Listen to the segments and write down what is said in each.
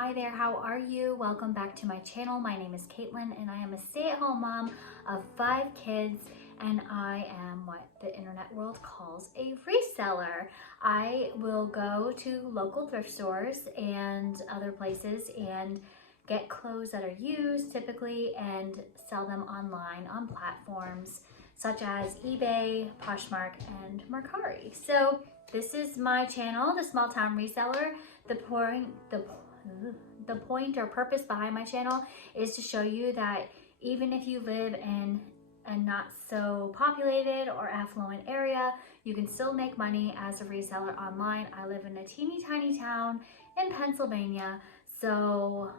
Hi there, how are you? Welcome back to my channel. My name is Caitlin and I am a stay-at-home mom of 5 kids and I am what the internet world calls a reseller. I will go to local thrift stores and other places and get clothes that are used typically and sell them online on platforms such as eBay, Poshmark, and Mercari. So this is my channel, the Small Town Reseller. The point or purpose behind my channel is to show you that even if you live in a not so populated or affluent area, you can still make money as a reseller online. I live in a teeny tiny town in Pennsylvania, so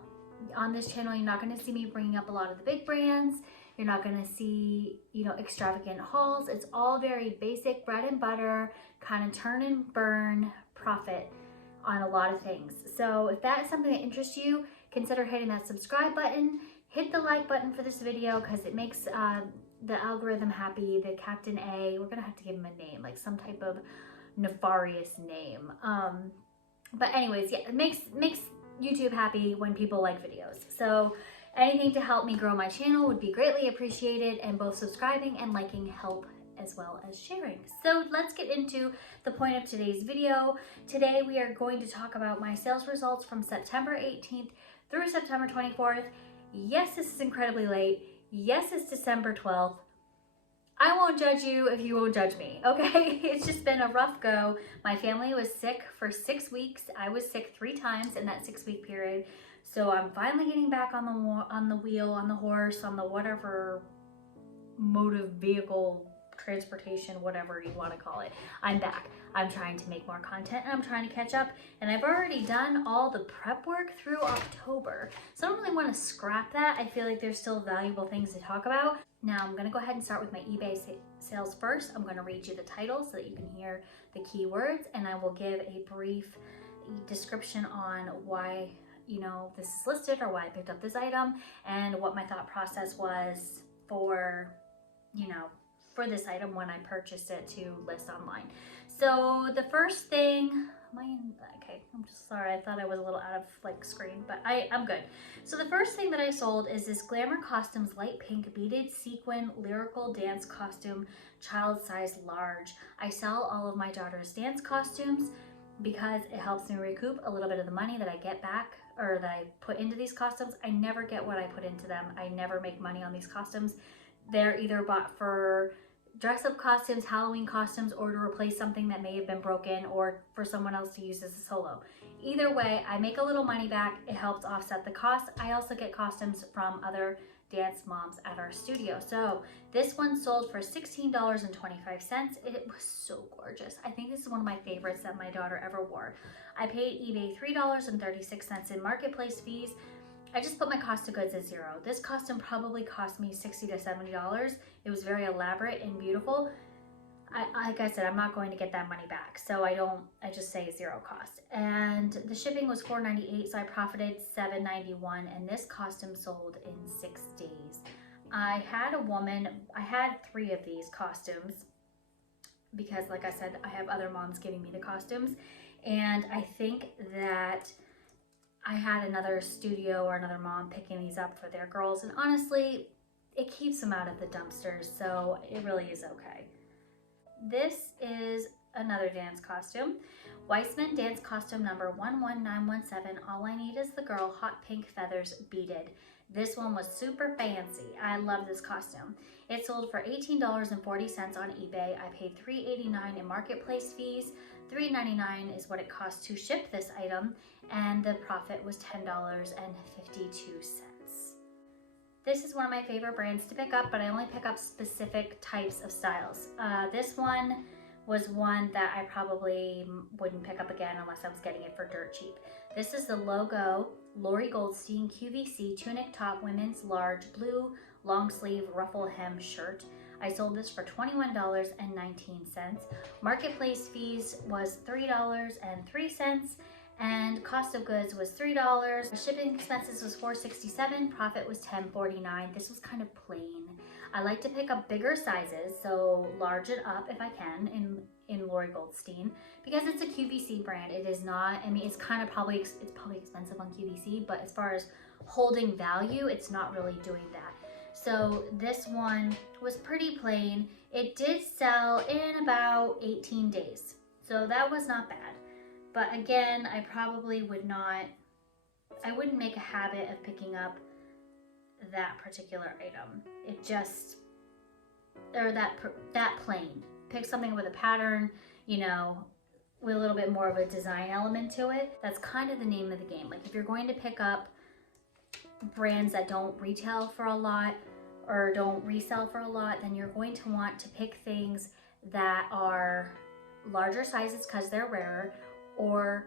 on this channel you're not going to see me bringing up a lot of the big brands. You're not going to see, extravagant hauls. It's all very basic bread and butter, kind of turn and burn profit on a lot of things. So if that is something that interests you, consider hitting that subscribe button, hit the like button for this video because it makes the algorithm happy. The Captain A, we're gonna have to give him a name, like some type of nefarious name. But anyways, yeah, it makes YouTube happy when people like videos. So anything to help me grow my channel would be greatly appreciated, and both subscribing and liking help as well as sharing. So let's get into the point of today's video. Today we are going to talk about my sales results from September 18th through September 24th. Yes, this is incredibly late. Yes, it's December 12th. I won't judge you if you won't judge me, okay? It's just been a rough go. My family was sick for 6 weeks. I was sick 3 times in that 6-week period. So I'm finally getting back on the wheel, on the horse, on the whatever motive vehicle, transportation, whatever you want to call it. I'm back. I'm trying to make more content and I'm trying to catch up, and I've already done all the prep work through October, so I don't really want to scrap that. I feel like there's still valuable things to talk about. Now I'm going to go ahead and start with my eBay sales first. I'm going to read you the title so that you can hear the keywords, and I will give a brief description on why this is listed or why I picked up this item and what my thought process was for this item when I purchased it to list online. So the first thing, okay, I'm just sorry, I thought I was a little out of screen, but I'm good. So the first thing that I sold is this Glamour Costumes light pink beaded sequin lyrical dance costume, child size large. I sell all of my daughter's dance costumes because it helps me recoup a little bit of the money that I get back or that I put into these costumes. I never get what I put into them. I never make money on these costumes. They're either bought for dress-up costumes, Halloween costumes, or to replace something that may have been broken, or for someone else to use as a solo. Either way, I make a little money back. It helps offset the cost. I also get costumes from other dance moms at our studio. So this one sold for $16.25. It was so gorgeous. I think this is one of my favorites that my daughter ever wore. I paid eBay $3.36 in marketplace fees. I just put my cost of goods at $0. This costume probably cost me $60 to $70. It was very elaborate and beautiful. Like I said, I'm not going to get that money back, so I just say $0 cost. And the shipping was $4.98, so I profited $7.91, and this costume sold in 6 days. I had 3 of these costumes because, like I said, I have other moms giving me the costumes, and I think that I had another studio or another mom picking these up for their girls, and honestly, it keeps them out of the dumpsters, so it really is okay. This is another dance costume. Weissman dance costume number 11917. All I need is the girl, hot pink feathers beaded. This one was super fancy. I love this costume. It sold for $18.40 on eBay. I paid $3.89 in marketplace fees. $3.99 is what it cost to ship this item, and the profit was $10.52. This is one of my favorite brands to pick up, but I only pick up specific types of styles. This one was one that I probably wouldn't pick up again unless I was getting it for dirt cheap. This is the Logo Lori Goldstein QVC tunic top women's large blue long sleeve ruffle hem shirt. I sold this for $21.19. Marketplace fees was $3.03, and cost of goods was $3. Shipping expenses was $4.67. Profit was $10.49. This was kind of plain. I like to pick up bigger sizes, so large it up if I can in Lori Goldstein, because it's a QVC brand. It is not, I mean, it's probably expensive on QVC, but as far as holding value, it's not really doing that. So this one was pretty plain. It did sell in about 18 days, so that was not bad. But again, I probably wouldn't make a habit of picking up that particular item. It just, or that plain. Pick something with a pattern, you know, with a little bit more of a design element to it. That's kind of the name of the game. Like if you're going to pick up brands that don't retail for a lot or don't resell for a lot, then you're going to want to pick things that are larger sizes because they're rarer, or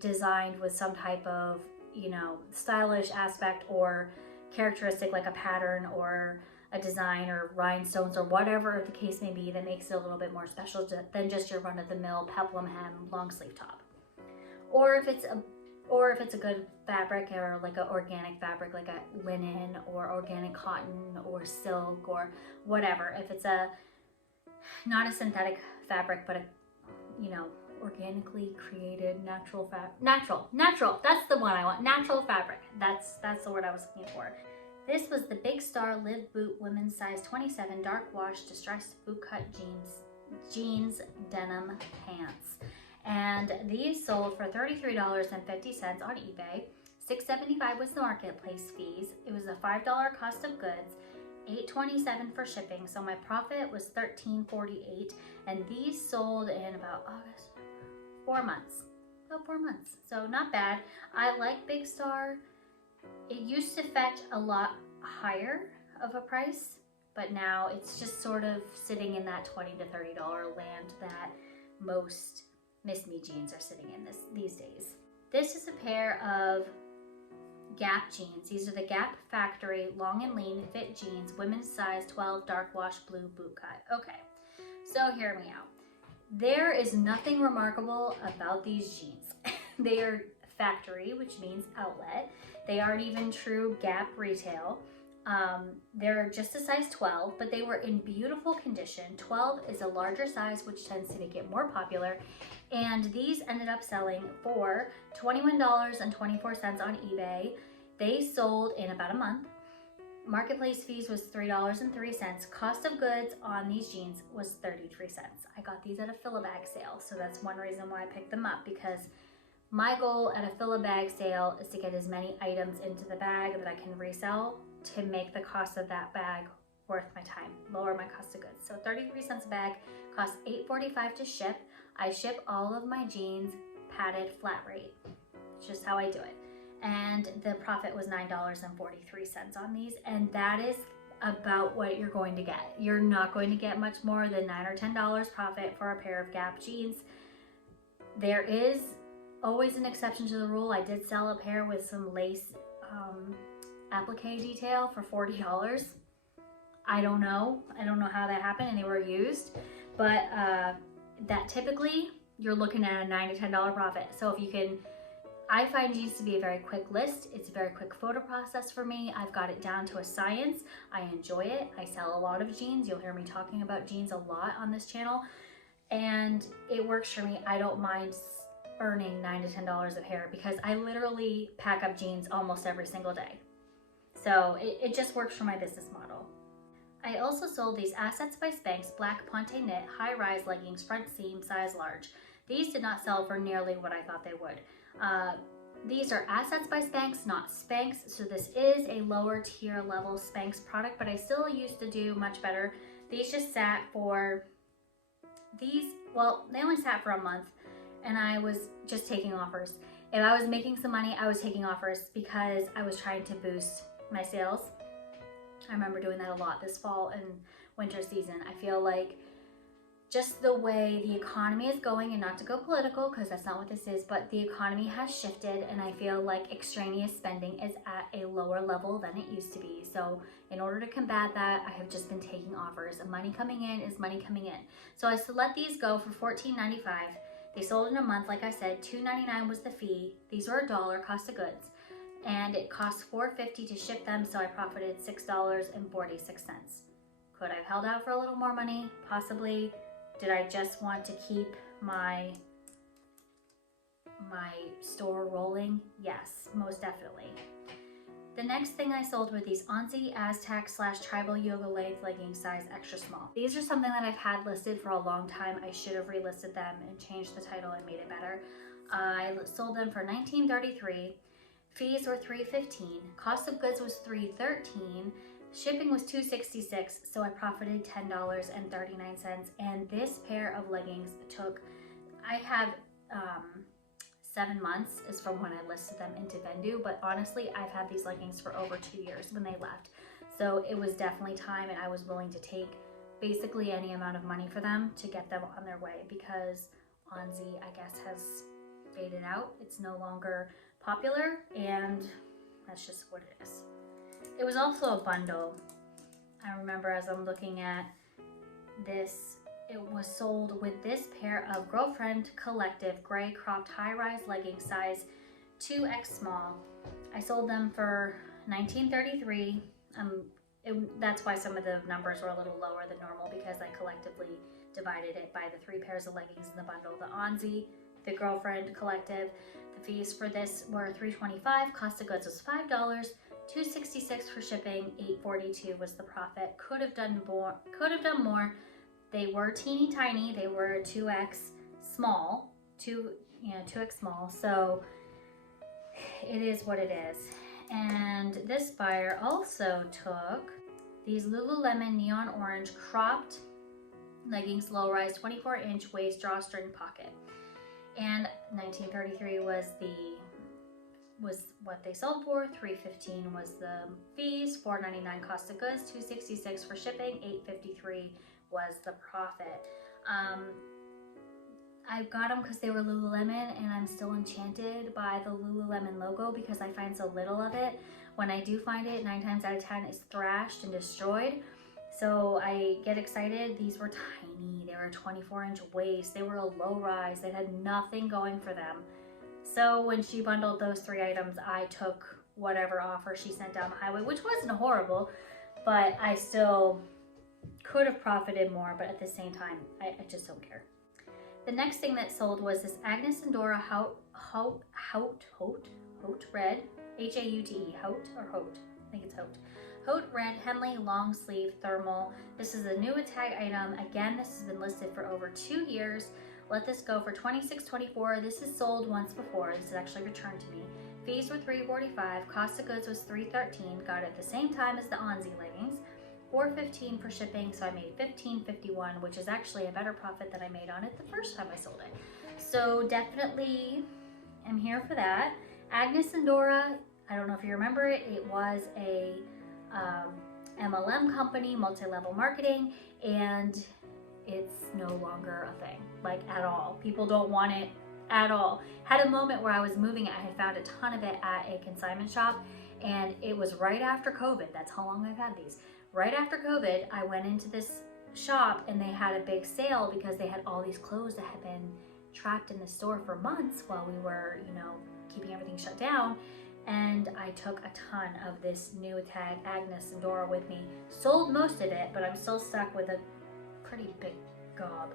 designed with some type of, you know, stylish aspect or characteristic, like a pattern or a design or rhinestones or whatever the case may be, that makes it a little bit more special than just your run-of-the-mill peplum hem long sleeve top. Or if it's a good fabric, or like an organic fabric, like a linen or organic cotton or silk or whatever. If it's not a synthetic fabric, but a, you know, organically created natural, that's the one I want. Natural fabric. That's the word I was looking for. This was the Big Star Live Boot Women's Size 27 Dark Wash Distressed Boot Cut Jeans Denim Pants. And these sold for $33.50 on eBay. $6.75 was the marketplace fees. It was a $5 cost of goods, $8.27 for shipping. So my profit was $13.48, and these sold in about August, 4 months. About 4 months. So not bad. I like Big Star. It used to fetch a lot higher of a price, but now it's just sort of sitting in that $20 to $30 land that most Miss Me jeans are sitting in these days. This is a pair of Gap jeans. These are the Gap Factory Long and Lean Fit Jeans, women's size 12, dark wash blue boot cut. Okay, so hear me out. There is nothing remarkable about these jeans. They are factory, which means outlet. They aren't even true Gap retail. They're just a size 12, but they were in beautiful condition. 12 is a larger size, which tends to get more popular. And these ended up selling for $21.24 on eBay. They sold in about a month. Marketplace fees was $3.03. Cost of goods on these jeans was 33 cents. I got these at a fill-a-bag sale, so that's one reason why I picked them up, because my goal at a fill-a-bag sale is to get as many items into the bag that I can resell to make the cost of that bag worth my time, lower my cost of goods. So 33 cents a bag, costs $8.45 to ship. I ship all of my jeans padded flat rate. It's just how I do it. And the profit was $9.43 on these, and that is about what you're going to get. You're not going to get much more than $9 or $10 profit for a pair of Gap jeans. There is always an exception to the rule. I did sell a pair with some lace applique detail for $40. I don't know how that happened, and they were used, but that typically you're looking at a $9 to $10 profit. So if you can, I find jeans to be a very quick list. It's a very quick photo process for me. I've got it down to a science. I enjoy it. I sell a lot of jeans. You'll hear me talking about jeans a lot on this channel, and it works for me. I don't mind earning $9 to $10 a pair because I literally pack up jeans almost every single day. So it just works for my business model. I also sold these Assets by Spanx black ponte knit high-rise leggings, front seam, size large. These did not sell for nearly what I thought they would. These are Assets by Spanx, not Spanx, so this is a lower tier level Spanx product, but I still used to do much better. These just sat for, they only sat for a month, and I was just taking offers. If I was making some money, I was taking offers because I was trying to boost my sales. I remember doing that a lot this fall and winter season. I feel like just the way the economy is going, and not to go political because that's not what this is, but the economy has shifted, and I feel like extraneous spending is at a lower level than it used to be. So in order to combat that, I have just been taking offers. Money coming in is money coming in. So I let these go for $14.95. They sold in a month, like I said. $2.99 was the fee. These were $1 cost of goods, and it cost $4.50 to ship them, so I profited $6.46. Could I have held out for a little more money? Possibly. Did I just want to keep my store rolling? Yes, most definitely. The next thing I sold were these Onzi Aztec / Tribal Yoga Length leggings, size extra small. These are something that I've had listed for a long time. I should have relisted them and changed the title and made it better. I sold them for $19.33. Fees were $3.15. Cost of goods was $3.13. Shipping was $2.66, so I profited $10.39. And this pair of leggings took, I have 7 months is from when I listed them into Vendu, but honestly, I've had these leggings for over 2 years when they left. So it was definitely time, and I was willing to take basically any amount of money for them to get them on their way, because Onzi, I guess, has faded out. It's no longer popular, and that's just what it is. It was also a bundle. I remember as I'm looking at this, it was sold with this pair of Girlfriend Collective gray cropped high-rise leggings, size 2X small. I sold them for $19.33. That's why some of the numbers were a little lower than normal, because I collectively divided it by the 3 pairs of leggings in the bundle. The Onzi, the Girlfriend Collective, the fees for this were $3.25. Cost of goods was $5. $2.66 for shipping. $8.42 was the profit. Could have done more. They were teeny tiny. They were 2X small, 2X small. So it is what it is. And this buyer also took these Lululemon neon orange cropped leggings, low rise, 24-inch waist drawstring pocket. And $19.33 was what they sold for. $3.15 was the fees. $4.99 cost of goods. $2.66 for shipping. $8.53 was the profit. I got them because they were Lululemon, and I'm still enchanted by the Lululemon logo because I find so little of it. When I do find it, 9 times out of 10 it's thrashed and destroyed. So I get excited. These were tiny. They were a 24-inch waist. They were a low rise. They had nothing going for them. So when she bundled those 3 items, I took whatever offer she sent down the highway, which wasn't horrible, but I still could have profited more, but at the same time, I just don't care. The next thing that sold was this Agnes and Dora Haute Red, H-A-U-T-E, Haute or Haute? I think it's Haute. Haute Red Henley long sleeve thermal. This is a new tag item. Again, this has been listed for over 2 years. Let this go for $26.24. This is sold once before. This is actually returned to me. Fees were $3.45. Cost of goods was $3.13. Got it at the same time as the Onzi leggings. $4.15 for shipping, so I made $15.51, which is actually a better profit than I made on it the first time I sold it. So definitely am here for that. Agnes and Dora, I don't know if you remember it, it was a MLM company, multi-level marketing, and it's no longer a thing, like at all. People don't want it at all. Had a moment where I was moving it, I had found a ton of it at a consignment shop, and it was right after COVID. That's how long I've had these. Right after COVID, I went into this shop and they had a big sale because they had all these clothes that had been trapped in the store for months while we were, keeping everything shut down. And I took a ton of this new tag Agnes and Dora with me. Sold most of it, but I'm still stuck with a pretty big gob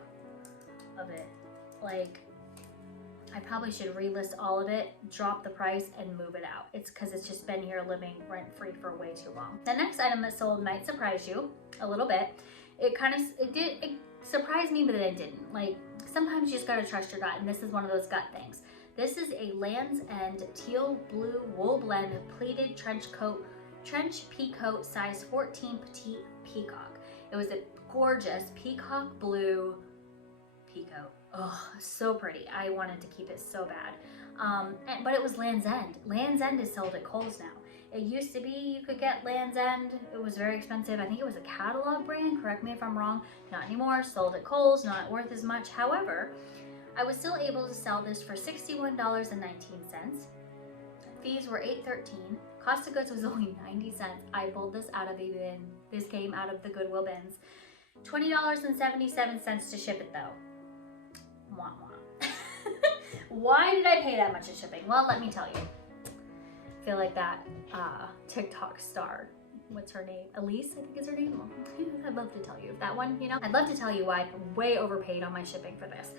of it. Like, I probably should relist all of it, drop the price, and move it out. It's because it's just been here living rent-free for way too long. The next item that sold might surprise you a little bit. It surprised me, but it didn't. Like, sometimes you just gotta trust your gut, and this is one of those gut things. This is a Land's End teal blue wool blend pleated trench peacoat size 14 petite peacock. It was a gorgeous peacock blue peacoat. Oh, so pretty. I wanted to keep it so bad. But it was Land's End. Land's End is sold at Kohl's now. It used to be you could get Land's End. It was very expensive. I think it was a catalog brand. Correct me if I'm wrong. Not anymore. Sold at Kohl's. Not worth as much. However, I was still able to sell this for $61.19. Fees were $8.13. Cost of goods was only 90 cents. I pulled this out of a bin. This came out of the Goodwill bins. $20.77 to ship it though. Wah wah. Why did I pay that much in shipping? Well, let me tell you. I feel like that TikTok star, what's her name? Elise, I think is her name. I'd love to tell you that one, you know. I'd love to tell you why I way overpaid on my shipping for this.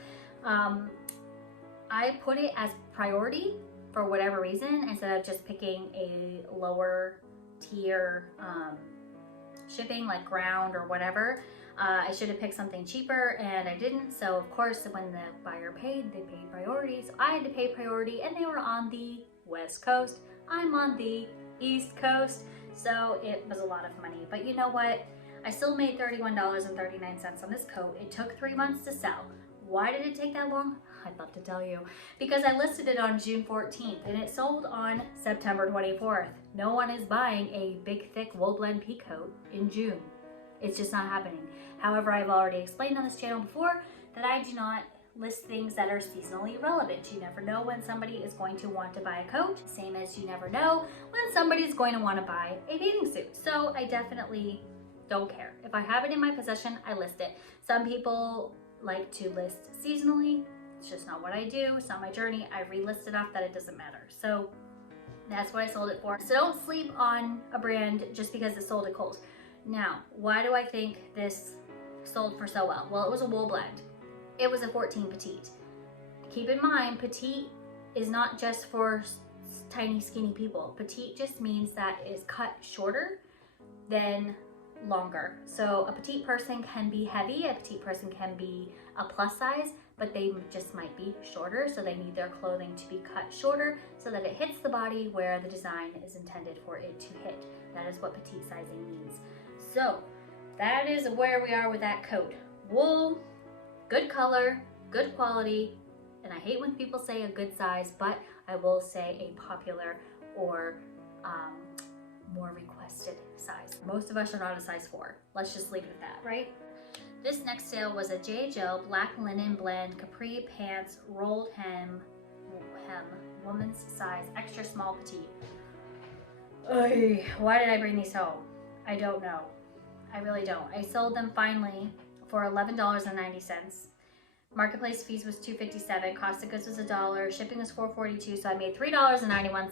I put it as priority for whatever reason instead of just picking a lower tier shipping like ground or whatever. I should have picked something cheaper and I didn't. So of course when the buyer paid, they paid priority. So I had to pay priority and they were on the West Coast. I'm on the East Coast. So it was a lot of money. But you know what? I still made $31.39 on this coat. It took 3 months to sell. Why did it take that long? I'd love to tell you. Because I listed it on June 14th and it sold on September 24th. No one is buying a big thick wool blend pea coat in June. It's just not happening. However, I've already explained on this channel before that I do not list things that are seasonally relevant. You never know when somebody is going to want to buy a coat, same as you never know when somebody is going to want to buy a bathing suit. So I definitely don't care. If I have it in my possession, I list it. Some people like to list seasonally. It's just not what I do. It's not my journey. I relist enough that it doesn't matter. So that's what I sold it for. So don't sleep on a brand just because it sold at Kohl's. Now, why do I think this sold for so well? Well, it was a wool blend. It was a 14 petite. Keep in mind, petite is not just for tiny, skinny people. Petite just means that it is cut shorter than longer. So a petite person can be heavy, a petite person can be a plus size, but they just might be shorter. So they need their clothing to be cut shorter so that it hits the body where the design is intended for it to hit. That is what petite sizing means. So that is where we are with that coat. Wool, good color, good quality, and I hate when people say a good size, but I will say a popular or more requested size. Most of us are not a size 4. Let's just leave it at that, right? This next sale was a J. Jill black linen blend capri pants rolled hem, woman's size, extra small petite. Oy, why did I bring these home? I don't know. I really don't. I sold them finally for $11.90. Marketplace fees was $2.57. Cost of goods was $1. Shipping was $4.42. So I made $3.91.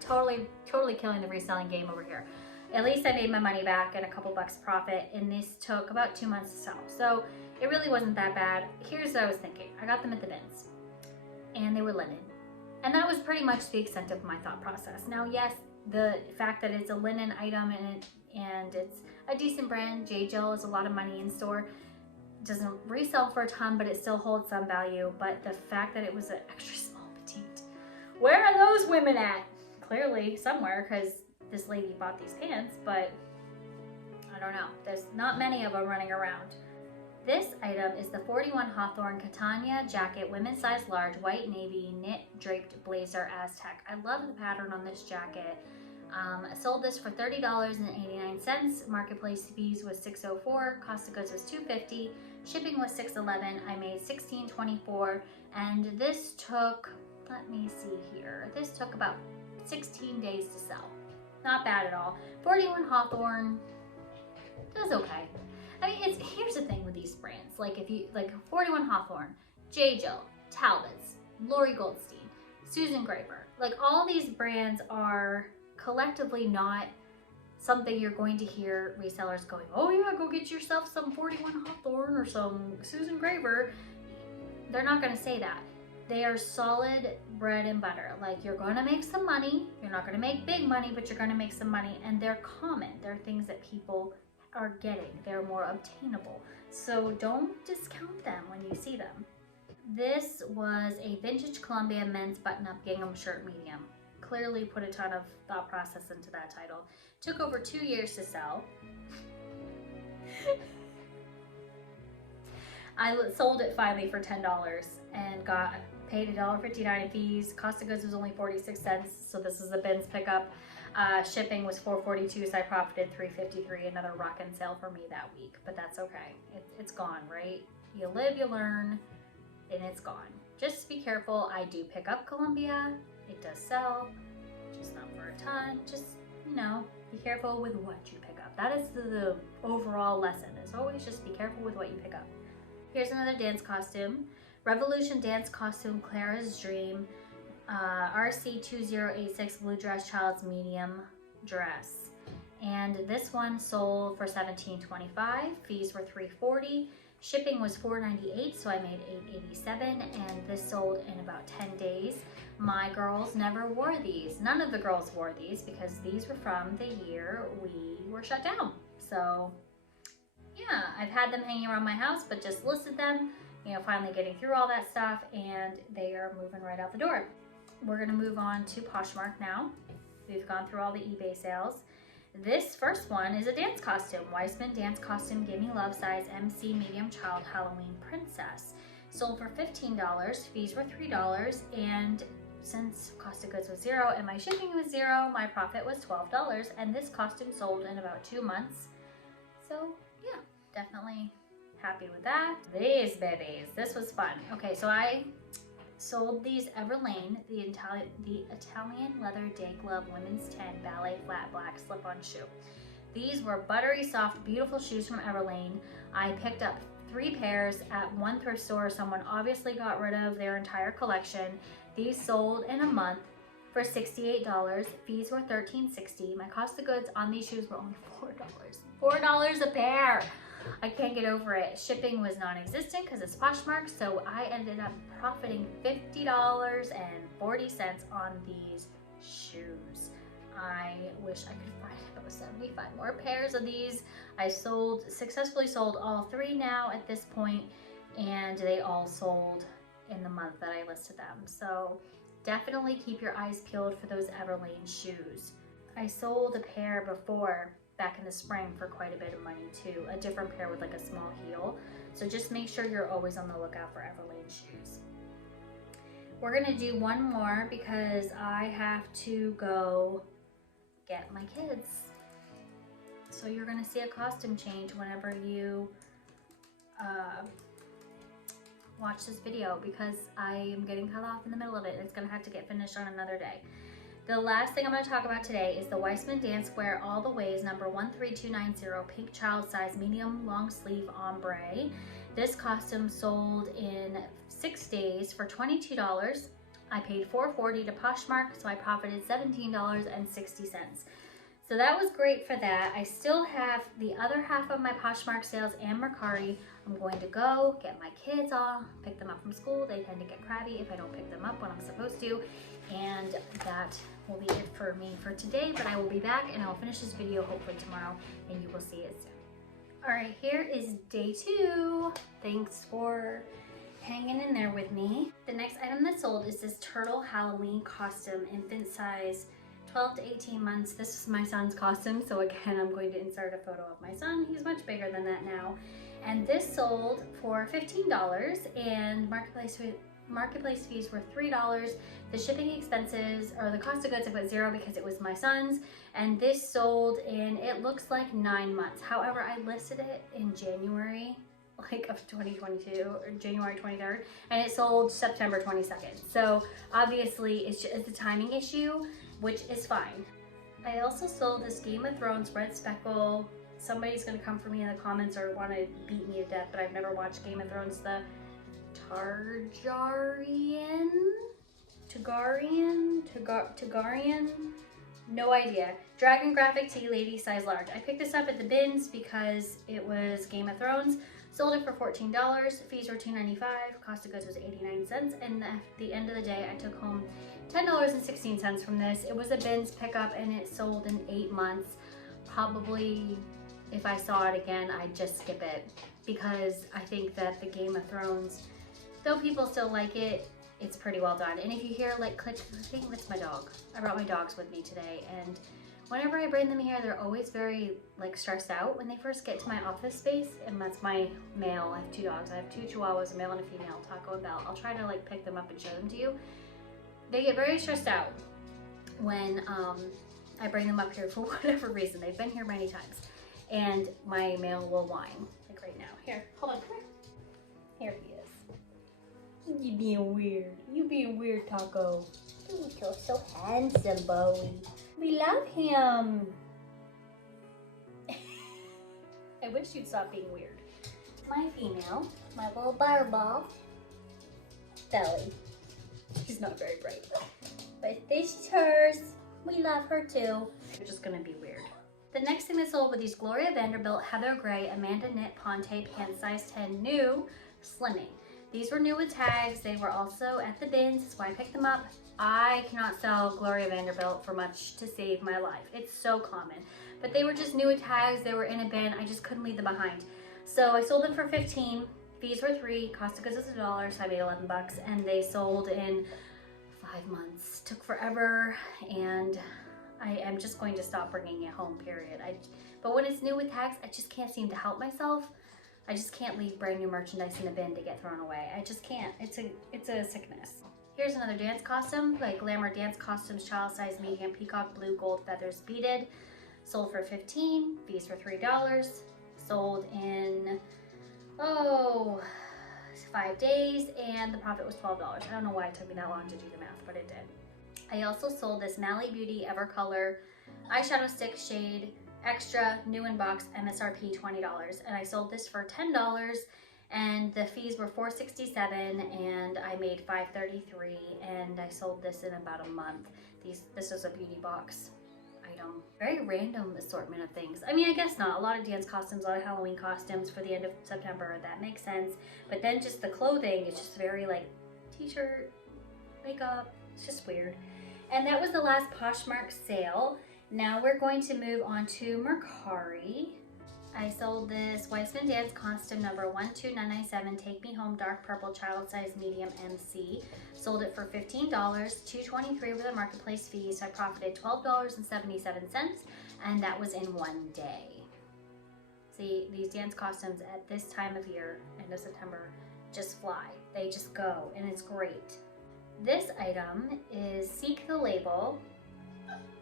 Totally killing the reselling game over here. At least I made my money back and a couple bucks profit, and this took about 2 months to sell. So it really wasn't that bad. Here's what I was thinking. I got them at the bins and they were linen. And that was pretty much the extent of my thought process. Now, yes, the fact that it's a linen item and it's a decent brand, J. Jill is a lot of money in store, doesn't resell for a ton, but it still holds some value. But the fact that it was an extra small petite, where are those women at? Clearly somewhere, because this lady bought these pants, but I don't know. There's not many of them running around. This item is the 41 Hawthorne Catania jacket, women's size large, white navy, knit draped blazer Aztec. I love the pattern on this jacket. I sold this for $30.89. Marketplace fees was $6.04. Cost of goods was $2.50. Shipping was $6.11. I made $16.24, and this took, let me see here, this took about 16 days to sell. Not bad at all. 41 Hawthorne does okay. I mean, here's the thing with these brands. Like if you like 41 Hawthorne, J. Jill, Talbot's, Lori Goldstein, Susan Graver. Like all these brands are collectively not something you're going to hear resellers going, oh yeah, go get yourself some 41 Hawthorne or some Susan Graver. They're not going to say that. They are solid bread and butter. Like you're going to make some money. You're not going to make big money, but you're going to make some money. And they're common. They're things that people are getting. They're more obtainable. So don't discount them when you see them. This was a vintage Columbia men's button-up gingham shirt medium. Clearly put a ton of thought process into that title. Took over 2 years to sell. I sold it finally for $10 and paid $1.59 in fees. Cost of goods was only 46 cents, so this is a bins pickup. Shipping was $4.42, so I profited $3.53. Another rockin' sale for me that week, but that's okay. It's gone, right? You live, you learn, and it's gone. Just be careful. I do pick up Columbia. It does sell, just not for a ton. Just, you know, be careful with what you pick up. That is the overall lesson, is always just be careful with what you pick up. Here's another dance costume Revolution Dance Costume, Clara's Dream, RC2086 Blue Dress Child's Medium Dress. And this one sold for $17.25. Fees were $3.40. Shipping was $4.98, so I made $8.87, and this sold in about 10 days. My girls never wore these. None of the girls wore these because these were from the year we were shut down. So yeah, I've had them hanging around my house, but just listed them, you know, finally getting through all that stuff, and they are moving right out the door. We're gonna move on to Poshmark now. We've gone through all the eBay sales. This first one is a dance costume. Weissman Dance Costume, Gimme Love Size, MC Medium Child Halloween Princess. Sold for $15, fees were $3, and since cost of goods was $0 and my shipping was $0, my profit was $12, and this costume sold in about 2 months. So yeah, definitely happy with that. These babies, this was fun. Okay, so I sold these Everlane, the Italian leather day glove women's 10 ballet flat black slip-on shoe. These were buttery soft, beautiful shoes from Everlane. I picked up 3 pairs at one thrift store. Someone obviously got rid of their entire collection. These sold in a month for $68. Fees were $13.60. My cost of goods on these shoes were only $4. $4 a pair. I can't get over it. Shipping was non-existent because it's Poshmark, so I ended up profiting $50.40 on these shoes. I wish I could find about 75 more pairs of these. I successfully sold all 3 now at this point, and they all sold in the month that I listed them. So definitely keep your eyes peeled for those Everlane shoes. I sold a pair before back in the spring for quite a bit of money too, a different pair with like a small heel. So just make sure you're always on the lookout for Everlane shoes. We're gonna do one more because I have to go get my kids. So you're gonna see a costume change whenever you watch this video because I am getting cut off in the middle of it. It's gonna have to get finished on another day. The last thing I'm going to talk about today is the Weissman Dance Wear All the Ways number 13290 pink child size medium long sleeve ombre. This costume sold in 6 days for $22. I paid $4.40 to Poshmark, so I profited $17.60. So that was great for that. I still have the other half of my Poshmark sales and Mercari. I'm going to go get my kids off, pick them up from school. They tend to get crabby if I don't pick them up when I'm supposed to. And that will be it for me for today, but I will be back and I'll finish this video hopefully tomorrow and you will see it soon. All right, here is day 2. Thanks for hanging in there with me. The next item that sold is this turtle Halloween costume, infant size, 12 to 18 months. This is my son's costume, so again, I'm going to insert a photo of my son. He's much bigger than that now. And this sold for $15 and marketplace fees were $3. The shipping expenses, or the cost of goods, I put $0 because it was my son's, and this sold in, it looks like 9 months. However, I listed it in January, like of 2022, or January 23rd, and it sold September 22nd. So obviously it's a timing issue, which is fine. I also sold this Game of Thrones red speckle. Somebody's gonna come for me in the comments or want to beat me to death, but I've never watched Game of Thrones. The Targaryen, no idea. Dragon graphic tee, lady size large. I picked this up at the bins because it was Game of Thrones. Sold it for $14. Fees were $2.95. Cost of goods was 89 cents. And at the end of the day, I took home $10.16 from this. It was a bins pickup and it sold in 8 months. Probably if I saw it again, I'd just skip it because I think that the Game of Thrones, though people still like it, it's pretty well done. And if you hear like clicking, that's my dog. I brought my dogs with me today, and whenever I bring them here, they're always very like stressed out when they first get to my office space. And that's my male. I have 2 dogs. I have 2 chihuahuas, a male and a female, Taco and Belle. I'll try to like pick them up and show them to you. They get very stressed out when I bring them up here for whatever reason. They've been here many times. And my male will whine, like right now. Here, hold on, come here. Here he is. You being weird. You being weird, Taco. Oh, you're so handsome, Bowie. We love him. I wish you'd stop being weird. My female, my little butterball. belly. She's not very bright. But this is hers. We love her too. It's just gonna be weird. The next thing that sold were these Gloria Vanderbilt Heather Gray Amanda Knit Ponte Pants size 10 new slimming. These were new with tags. They were also at the bins. That's why I picked them up. I cannot sell Gloria Vanderbilt for much to save my life. It's so common. But they were just new with tags. They were in a bin. I just couldn't leave them behind. So I sold them for $15. Fees were $3. Cost of goods was $1, so I made 11 bucks. And they sold in 5 months. Took forever, and I am just going to stop bringing it home, period. But when it's new with tags, I just can't seem to help myself. I just can't leave brand new merchandise in a bin to get thrown away. I just can't. It's a sickness. Here's another dance costume, like Glamour Dance Costumes, child size, medium, peacock blue, gold feathers, beaded. Sold for $15. Fees were $3. Sold in, 5 days, and the profit was $12. I don't know why it took me that long to do the math, but it did. I also sold this Mally Beauty Evercolor eyeshadow stick shade extra, new in box, MSRP $20, and I sold this for $10, and the fees were $4.67, and I made $5.33, and I sold this in about a month. This is a beauty box item. Very random assortment of things. I mean, I guess not. A lot of dance costumes, a lot of Halloween costumes for the end of September. That makes sense. But then just the clothing is just very like t-shirt, makeup. It's just weird. And that was the last Poshmark sale. Now we're going to move on to Mercari. I sold this Weissman Dance costume number 12997, Take Me Home Dark Purple Child Size Medium MC. Sold it for $15, $2.23 with a marketplace fee, so I profited $12.77, and that was in 1 day. See, these dance costumes at this time of year, end of September, just fly. They just go, and it's great. This item is Seek the Label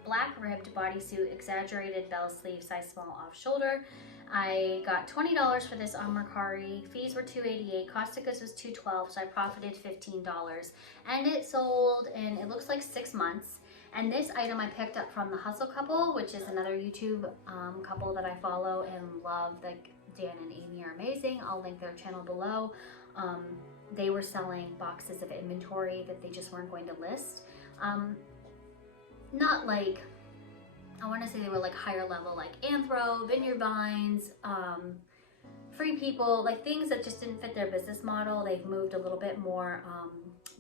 black ribbed bodysuit, exaggerated bell sleeve, size small off shoulder. I got $20 for this on Mercari. Fees were $2.88. Cost of goods was $2.12, so I profited $15. And it sold in, it looks like 6 months. And this item I picked up from the Hustle Couple, which is another YouTube couple that I follow and love. Like Dan and Amy are amazing. I'll link their channel below. They were selling boxes of inventory that they just weren't going to list. Not like, I want to say they were like higher level, like Anthro, Vineyard Vines, Free People, like things that just didn't fit their business model. They've moved a little bit more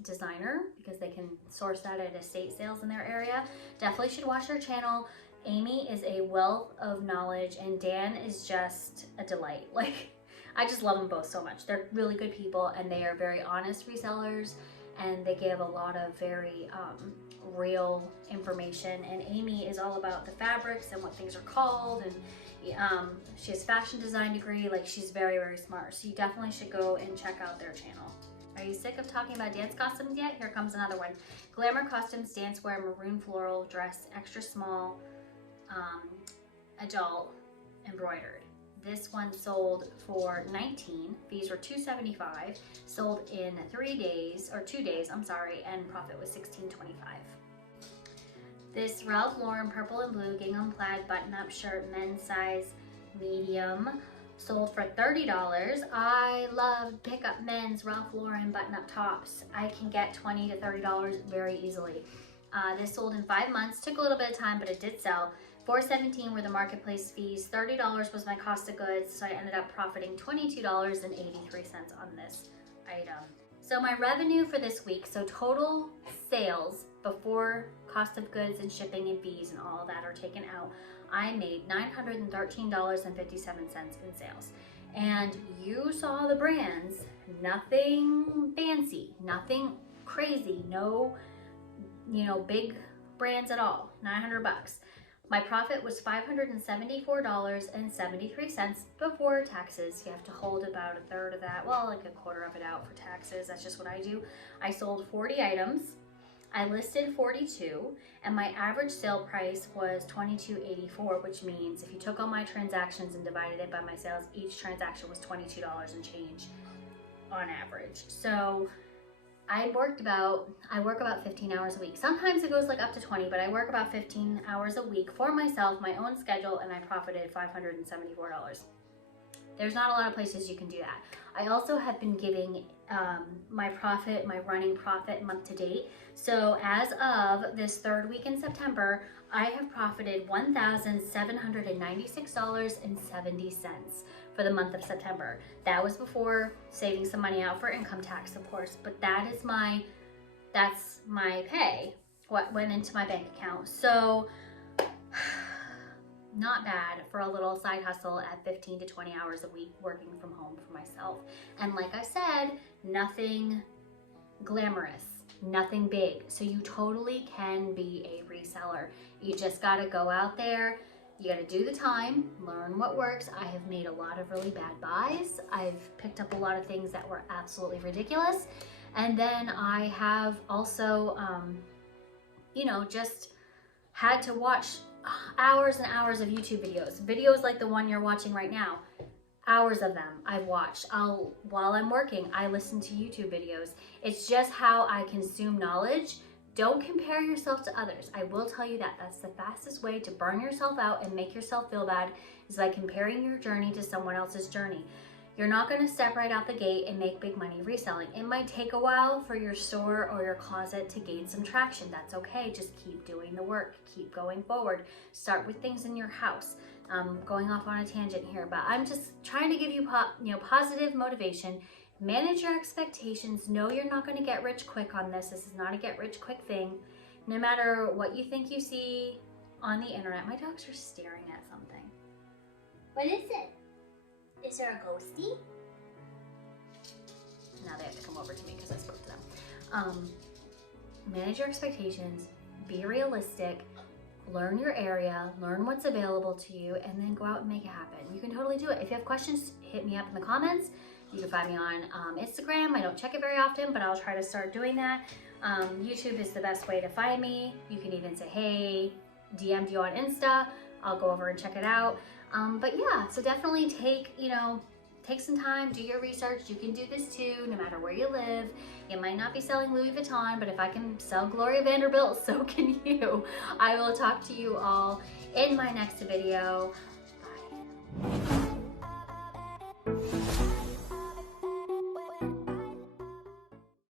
designer because they can source that at estate sales in their area. Definitely should watch their channel. Amy is a wealth of knowledge, and Dan is just a delight. Like, I just love them both so much. They're really good people, and they are very honest resellers, and they give a lot of very real information. And Amy is all about the fabrics and what things are called, and she has fashion design degree. Like, she's very, very smart. So you definitely should go and check out their channel. Are you sick of talking about dance costumes yet? Here comes another one. Glamour Costumes Dance Wear Maroon Floral Dress, extra small, adult, embroidered. This one sold for $19. Fees were $2.75. Sold in 3 days, or 2 days, I'm sorry, and profit was $16.25. This Ralph Lauren purple and blue gingham plaid button-up shirt, men's size medium, sold for $30. I love pick up men's Ralph Lauren button-up tops. I can get $20 to $30 very easily. This sold in 5 months. Took a little bit of time, but it did sell. $4.17 were the marketplace fees. $30 was my cost of goods, so I ended up profiting $22.83 on this item. So my revenue for this week, so total sales before cost of goods and shipping and fees and all of that are taken out, I made $913.57 in sales. And you saw the brands, nothing fancy, nothing crazy, no, big brands at all, 900 bucks. My profit was $574.73 before taxes. You have to hold about a third of that, well, like a quarter of it out for taxes. That's just what I do. I sold 40 items. I listed 42, and my average sale price was $22.84, which means if you took all my transactions and divided it by my sales, each transaction was $22 and change on average. So I work about 15 hours a week. Sometimes it goes like up to 20, but I work about 15 hours a week for myself, my own schedule, and I profited $574. There's not a lot of places you can do that. I also have been giving my running profit month to date. So as of this 3rd week in September, I have profited $1,796.70 for the month of September. That was before saving some money out for income tax, of course, but that's my pay, what went into my bank account. So not bad for a little side hustle at 15 to 20 hours a week working from home for myself. And like I said, nothing glamorous, nothing big. So you totally can be a reseller. You just gotta go out there, you gotta do the time, learn what works. I have made a lot of really bad buys. I've picked up a lot of things that were absolutely ridiculous. And then I have also, just had to watch hours and hours of YouTube videos like the one you're watching right now. Hours of them I've watched. While I'm working, I listen to YouTube videos. It's just how I consume knowledge. Don't compare yourself to others. I will tell you that that's the fastest way to burn yourself out and make yourself feel bad, is by comparing your journey to someone else's journey. You're not going to step right out the gate and make big money reselling. It might take a while for your store or your closet to gain some traction. That's okay. Just keep doing the work. Keep going forward. Start with things in your house. Going off on a tangent here, but I'm just trying to give you positive motivation. Manage your expectations. Know you're not going to get rich quick on this. This is not a get rich quick thing. No matter what you think you see on the internet. My dogs are staring at something. What is it? Is there a ghostie? Now they have to come over to me because I spoke to them. Manage your expectations, be realistic, learn your area, learn what's available to you, and then go out and make it happen. You can totally do it. If you have questions, hit me up in the comments. You can find me on Instagram. I don't check it very often, but I'll try to start doing that. YouTube is the best way to find me. You can even say, hey, DM'd you on Insta. I'll go over and check it out. But yeah, so definitely take some time, do your research. You can do this too, no matter where you live. You might not be selling Louis Vuitton, but if I can sell Gloria Vanderbilt, so can you. I will talk to you all in my next video. Bye.